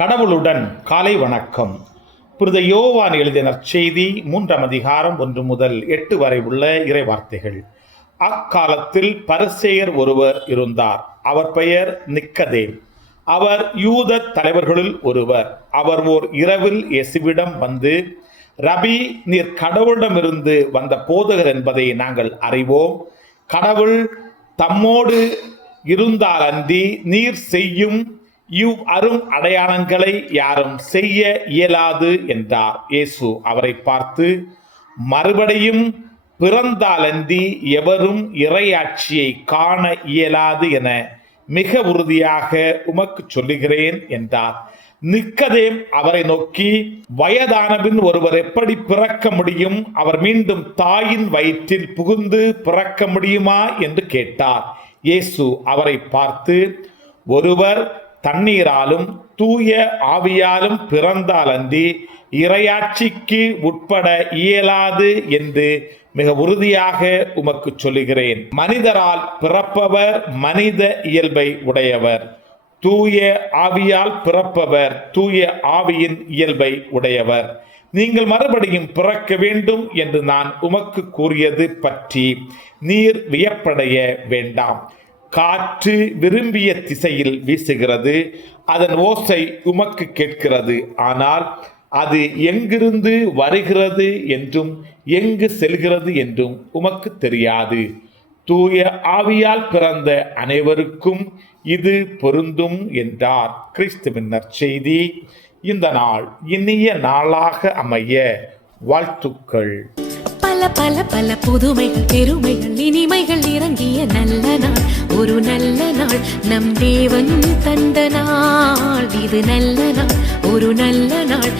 கடவுளுடன் காலை வணக்கம். புனித யோவான் எழுதிய நற்செய்தி 3ஆம் அதிகாரம் 1 முதல் 8 வரை உள்ள இறைவார்த்தைகள். அக்காலத்தில் பரிசேயர் ஒருவர் இருந்தார். அவர் பெயர் நிக்கதேம். அவர் யூத தலைவர்களுள் ஒருவர். அவர் ஓர் இரவில் இயேசுவிடம் வந்து, ரபி, நீர் கடவுளிடமிருந்து வந்த போதகர் என்பதை நாங்கள் அறிவோம். கடவுள் தம்மோடு இருந்தாலன்றி நீர் செய்யும் அரும் அடையாளங்களை யாரும் செய்ய இயலாது என்றார். இயேசு அவரை பார்த்து, மறுபடியும் பிறந்தாலன்றி எவரும் இறையாட்சியை காண இயலாது என மிக உறுதியாக உமக்கு சொல்லுகிறேன் என்றார். நிக்கதேம் அவரை நோக்கி, வயதானபின் ஒருவர் எப்படி பிறக்க முடியும்? அவர் மீண்டும் தாயின் வயிற்றில் புகுந்து பிறக்க முடியுமா என்று கேட்டார். இயேசு அவரை பார்த்து, ஒருவர் தண்ணீராலும் தூய ஆவியாலும் பிறந்தாலன்றி இறையாட்சிக்கு உட்பட இயலாது என்று மிக உறுதியாக உமக்கு சொல்லுகிறேன். மனிதரால் பிறப்பவர் மனித இயல்பை உடையவர், தூய ஆவியால் பிறப்பவர் தூய ஆவியின் இயல்பை உடையவர். நீங்கள் மறுபடியும் பிறக்க வேண்டும் என்று நான் உமக்கு கூறியது பற்றி நீர் வியப்படைய வேண்டாம். காற்று விரும்பிய திசையில் வீசுகிறது, அதன் ஓசை உமக்கு கேட்கிறது, ஆனால் அது எங்கிருந்து வருகிறது என்றும் எங்கு செல்கிறது என்றும் உமக்கு தெரியாது. தூய ஆவியால் பிறந்த அனைவருக்கும் இது பொருந்தும் என்றார். கிறிஸ்துவின் நற்செய்தி. இந்த நாள் இனிய நாளாக அமைய வாழ்த்துக்கள். பல பல பல புதுமைகள், பெருமைகள், இனிமைகள் இறங்கிய நல்ல நாள், ஒரு நல்ல நாள், நம் தேவன் தந்த நாள். இது நல்ல நாள், ஒரு நல்ல நாள்,